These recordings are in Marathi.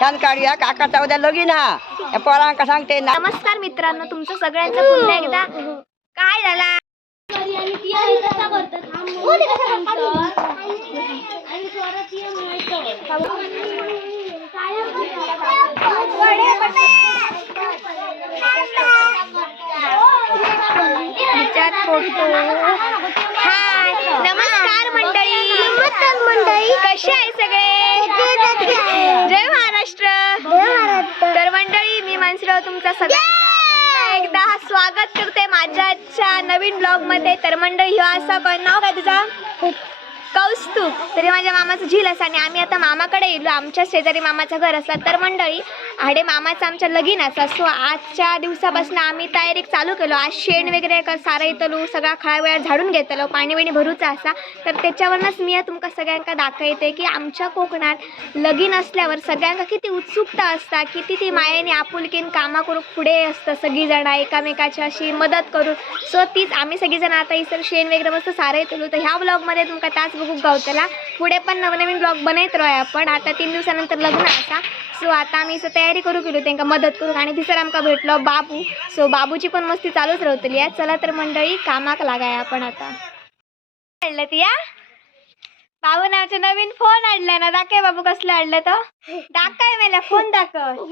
छान काढूया काकाचा उद्या लगीन हा. या पोरांका सांगते ना नमस्कार मित्रांनो तुमचं सगळ्यांचं पुन्हा एकदा काय झाला? ह्याच्यात फोटो. हाय नमस्कार मंडळी. नमस्कार मंडळी कसे आहे. सगळे तुमचा सगळ्यांचा पुन्हा एकदा स्वागत करते माझ्याच्या नवीन ब्लॉगमध्ये तर मंडळी ह्यो असा पण नाव काय तुझा? कौस्तुभ. तरी माझ्या मामाचं झील असा आणि आम्ही आता मामाकडे येलो आमच्या शेजारी मामाचं घर असला. तर मंडळी हाडे मामाचं आमच्या लगीन असा सो आजच्या दिवसापासून आम्ही तयारी चालू केलो. आज शेण वगैरे सारं येतलो सगळा खळा वेळा झाडून घेतलो पाणी बिणी भरूचा असा. तर त्याच्यावरनंच मी तुमका सगळ्यांका दाखवते की आमच्या कोकणात लगीन असल्यावर सगळ्यांका किती उत्सुकता असता किती ती मायेने आपुलकीन कामा करून पुढे असतं सगळीजणं एकामेकाची अशी मदत करून. सो तीच आम्ही सगळीजण आता इसर शेण वगैरे मस्त सारं येतलो तर ह्या ब्लॉगमध्ये तुमका तास बघूक गावतला. पुढे पण नवनवीन ब्लॉग बनवत राहूया आपण. आता तीन दिवसानंतर लग्न असा. सो आता आम्ही इसं तयारी करू गेलो त्यांना मदत करू. आणि तिसर आमकां भेटलो बाबू. सो बाबूची पण मस्ती चालूच रावतली या चला तर मंडळी कामाक लागाय आपण आता. हाडलं ती या बाबू नावचे नवीन फोन आणलाय ना. दाखय बाबू कसलं हाडलं तो. दाखय मला फोन दाखव.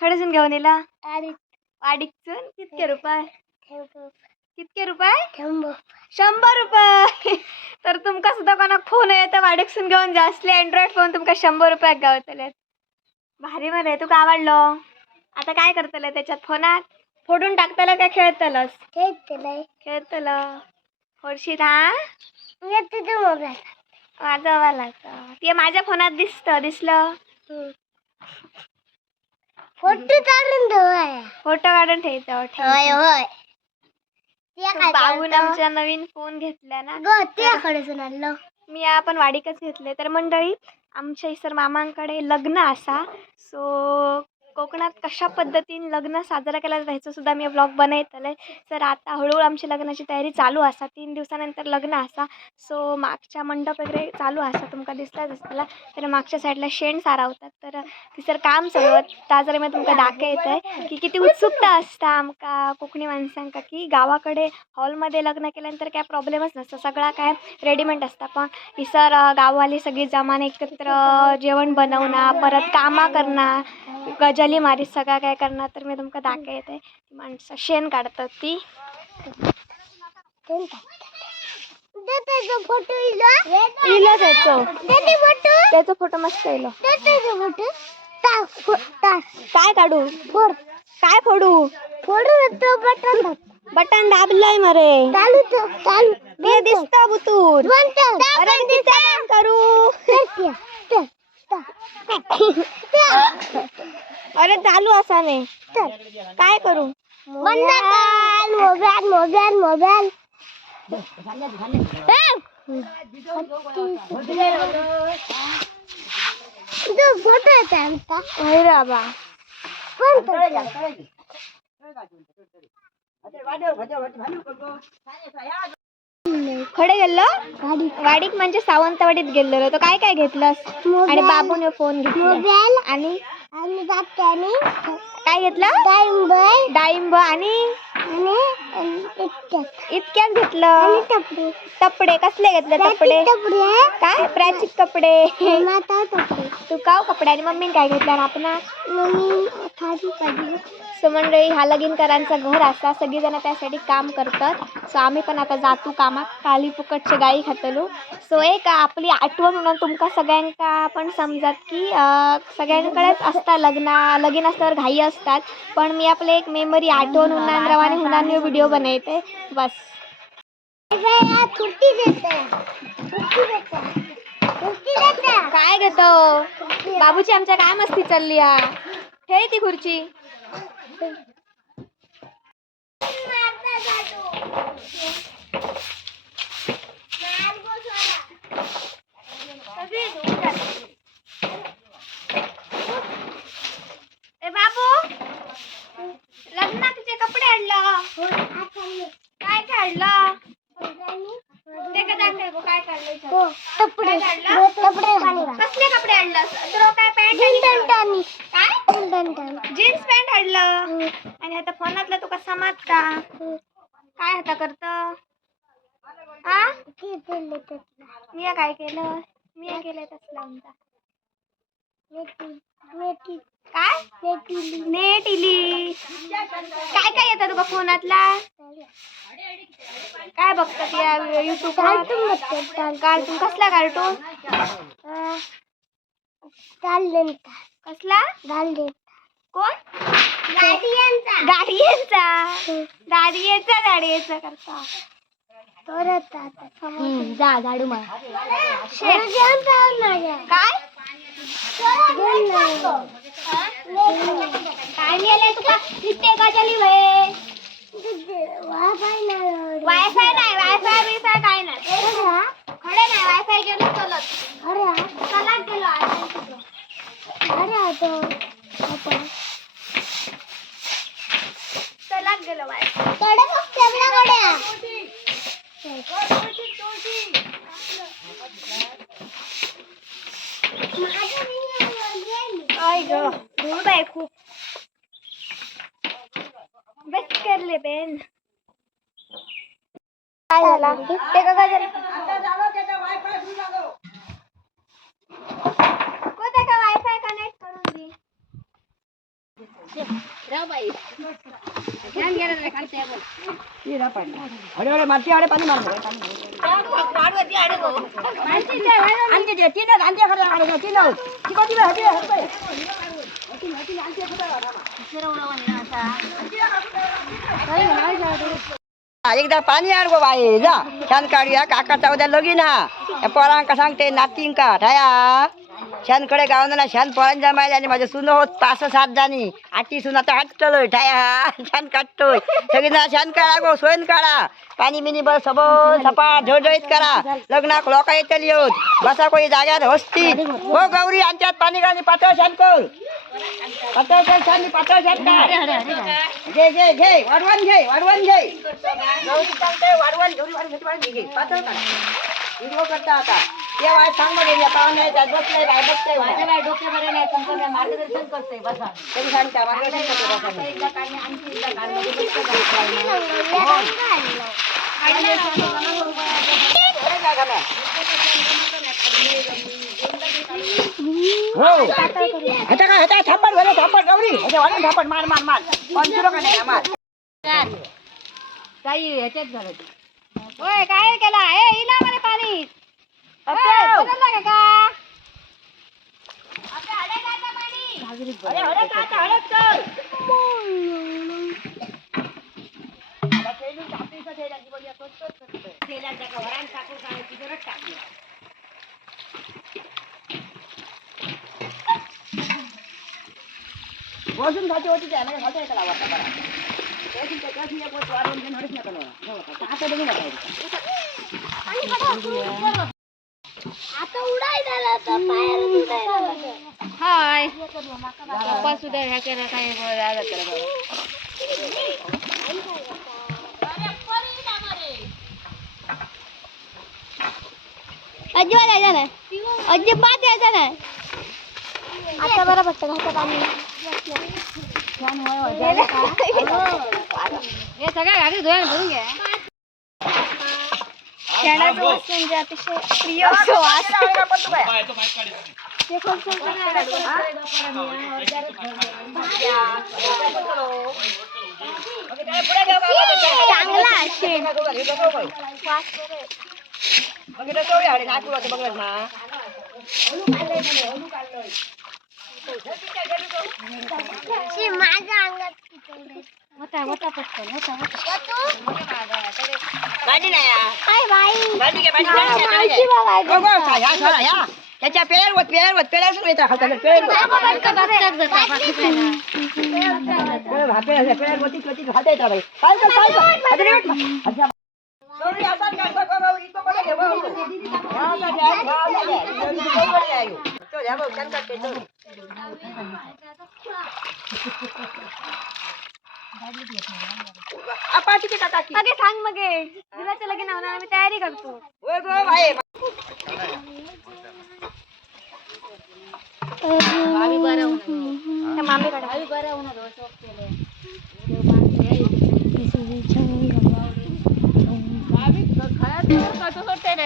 खडसून घेऊन येला. वाडीचून कितके रुपये? कितके रुपये? शंभर रुपये. तर तुमका सुद्धा कोणाक फोन येतं वाडीकसून घेऊन जास्त असले अँड्रॉइड फोन तुमका शंभर रुपयाक गावतले भारी मध्ये तुका आवडलो आता काय करतलं त्याच्यात? फोनात? फोडून टाकतलं काय खेळतलंस? खेळतलं. खोडशीत हा? माझा वाला ते माझ्या फोनात दिसत दिसलं? फोटो काढून ठेवाय फोटो काढून ठेवतो ते काय बाबून आमच्या नवीन फोन घेतला ना. ग त्याकडे आणलं. मी आपण वाडीकच घेतले. तर मंडळी आमच्या इसर मामांकडे लग्न असा. सो कोकणात कशा पद्धतीने लग्न साजरा केला जायचं सुद्धा मी ब्लॉग बनवतले सर आता हळूहळू आमची लग्नाची तयारी चालू असा. तीन दिवसानंतर लग्न असा. सो मागच्या मंडप वगैरे चालू असा. तुमका दिसलाच असताना तर मागच्या साईडला शेण सारावतात तर तिसर काम चालू ताजरे मी तुमका दाखवत आहे की किती उत्सुकता असता आमका कोकणी माणसांका की गावाकडे हॉलमध्ये लग्न केल्यानंतर काय प्रॉब्लेमच नसतं. सगळा काय रेडीमेड असता. पण इसर सर गाववाली सगळी जमान एकत्र जेवण बनवणं परत कामा गज गजाली मारी सगळा काय करणार तर मी तुमका दाखवत. माणसं शेण काढतात ती. फोटो इलो. इलं त्याचं. त्याचे फोटो त्याचा फोटो मस्त तास काय काढू? फोड. काय फोडू? फोडू तो बटन बटन दाबलंय मरे. चालू चालू. दिसतं बुतूर. अरे करू. अरे चालू असा नाही. काय करू? बंद कर. Mobile mobile mobile. तो फोटो आहे आमचा. अरे बाबा. पण तो खडे गेलो वाडीत. म्हणजे सावंतवाडीत गेलेलो. तो काय काय घेतलंस? आणि बाबूने फोन घेतला. आणि? काय घेतलं? डाळिंब. डाळिंब आणि? इतक्यात. घेतलं. कपडे कसले घेतले कपडे काय? प्राचिक कपडे. तू काव कपडे? आणि मम्मीने काय घेतलं? आपण सो मंडळी हा लगीनकरांचं घर असा सगळीजण त्यासाठी काम करतात. सो आम्ही पण आता जातो कामाक काली फुकटचे गाई खातलो. सो एक आपली आठवण म्हणून तुमका सगळ्यांका पण समजत की सगळ्यांकडेच असता लग्न लगीन असल्यावर घाई असतात. पण मी आपले एक मेमरी आठवण उन्हान रवाने हुनान व्हिडिओ बनवते. बस. काय घेतो बाबूची आमच्या काय मस्ती चालली हा खेळ ती खुर्ची. something? हो? टपरी खाली कसले कपडे आणलं? तर काय पॅन्ट काय? जीन्स पॅन्ट हाडलं आणि आता फोनातलं तुका समाजता काय आता करत? किती मी काय केलं? मी केलं तसलं आमचा. काय? नेट इली काय काय येतं तुका फोनातला? काय बघतात या युट्यूब कार्टून बघतात कार्टून. कसला कार्टून? चालले कसला? कोण? गाडियांचा गाडीचा गाडीचा गाडीचा करता. आता. जा झाडू मार. काय? काय लिहिलंय तुका किती गजली भये वायफाय नाही वायफाय बिफाय काय नाही खडे नाही वायफाय गेलो चलत चलाच गेलो चलाच गेलो वायफाय काय ग धूळ बाय खूप बस करले बेन काय झाला ते का गजल कोणत्या का वायफाय कनेक्ट करून दे एकदा पाणी आण गो बाई जा. छान काढूया काकाचा उद्या लगीन हा. या पोरांका सांगते नातींका ठाया. छानकडे गावना छान पळण जमायला आणि माझे सुन होत पाच सात जाणी. आठी सुना तर हटतलोय ठाया. छान काढतोय सगळी ना छान काढा गो सोयन काढा. पाणी मिनी बस सब सपा झळझळीत करा. लग्नाक लोक येतली होत बसा कोणी जाग्यात हसती. हो गौरी आमच्यात पाणी गाणी पातळ छान कर पातळ कर छान पातळ छान कर घे घे घे वाढवण घे वाढवण घे गौरी सांगते वाढवण गौरी वाढवण घेते, वाढवण घे पातळ कर हिरवं करता आता ते वाय सांग बघे या पाहुणे त्यात बसलंय बाय बसलंय माझ्या बाय डोके बरे नाही तुमचं मार्गदर्शन करतोय बसा तरी सांगता मार्गदर्शन करतो बसा हो ह्याचा काय ह्याचा थांबट झालं थांबट गौरी ह्याच्या वाढून थांबट मार मार मार पंचुरो का नाही मार होय काय केला ए इला मला पाणी बदलला का का आपल्या हाडे जायचं पाणी अरे हळद टाक, हळद कर. आता तेलून टाकायचं तेलाची बोली, आता तोच करतोय. तेलात टाका, वरान टाकून सांगायची गरज टाकली. बसून खाते होती त्या म्हणजे खाते त्याला वाटा करा त्याची त्याच्याशी एक वस्तू वाढवून घेऊन नका लावा. आता. बघू नका. आता हाय. पप्पा सुद्धा ह्या केला काय आलं त्याला बघा अजिबात यायचा नाही. अजिबात यायचा नाही. आता बरं पडतं घाटात आम्ही. हे सगळ्या गाडी धुवायला भरून घ्या शेणाचं वस्तूंचे अतिशय प्रिय असं वास चांगला शेण शी, माझ्या अंगात होता होता पटकन होता होता गाडी नाही हा. काय बाई गाडी घे, गाडी, हा, गाडी घे, गाडी माहिती घे. बघायचं. हो, हो, सा, ह्या सोडा, ह्या. त्याच्या पेर होत पेर होत पेर सुरू येतात खालच्या पेर होत. पेर हा, पेर हा, पेर होती, होती, खालच्या येतात बाई. काय कर, काय कर. आता रे, अच्छा. गौरी, असाच करतो, गो, गौरी, इथं कडे घे, भाऊ. ह्या असा घ्या, ह्या असा घ्या. गौरी, इथं कडे घ्या, ह्यो. तो घ्या, भाऊ, छान करते, तो. आपा किती काका की? अगे सांग मग दिलाच्या लगीन होणार आम्ही तयारी करतो होय गो, बाई. अं, मामी कडे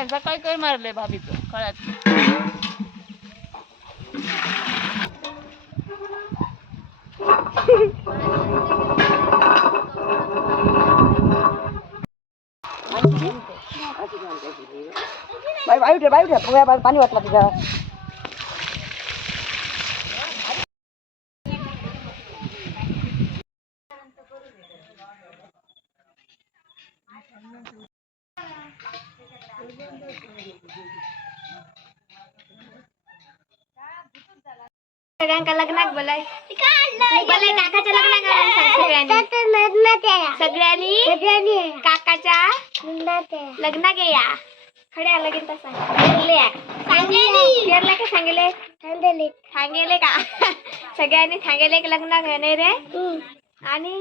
सकाळी काय मारले भाभीचं कळत बाई बाई उठे बाई उठे पोया बाई पाणी वाटलं तुझं सगळ्यांका लग्नाक बोलाय. बोलाय काकाच्या लग्नाक घालायला सांग सगळ्यांनी. सगळ्यांनी? काकाच्या लग्नाक या. खड्या लगीन तसा. सांगले का सांगले सांगेले का? सगळ्यांनी सांगेले की लग्नाक येणे रे. आणि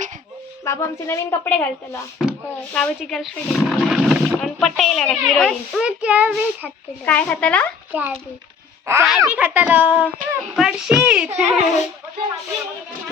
बाबू आमचे नवीन कपडे घालतलो. बाबूची गर्लफ्रेंड आणि पट्टा हिरोईन काय खाताला चाय बी खाताला. पडशीत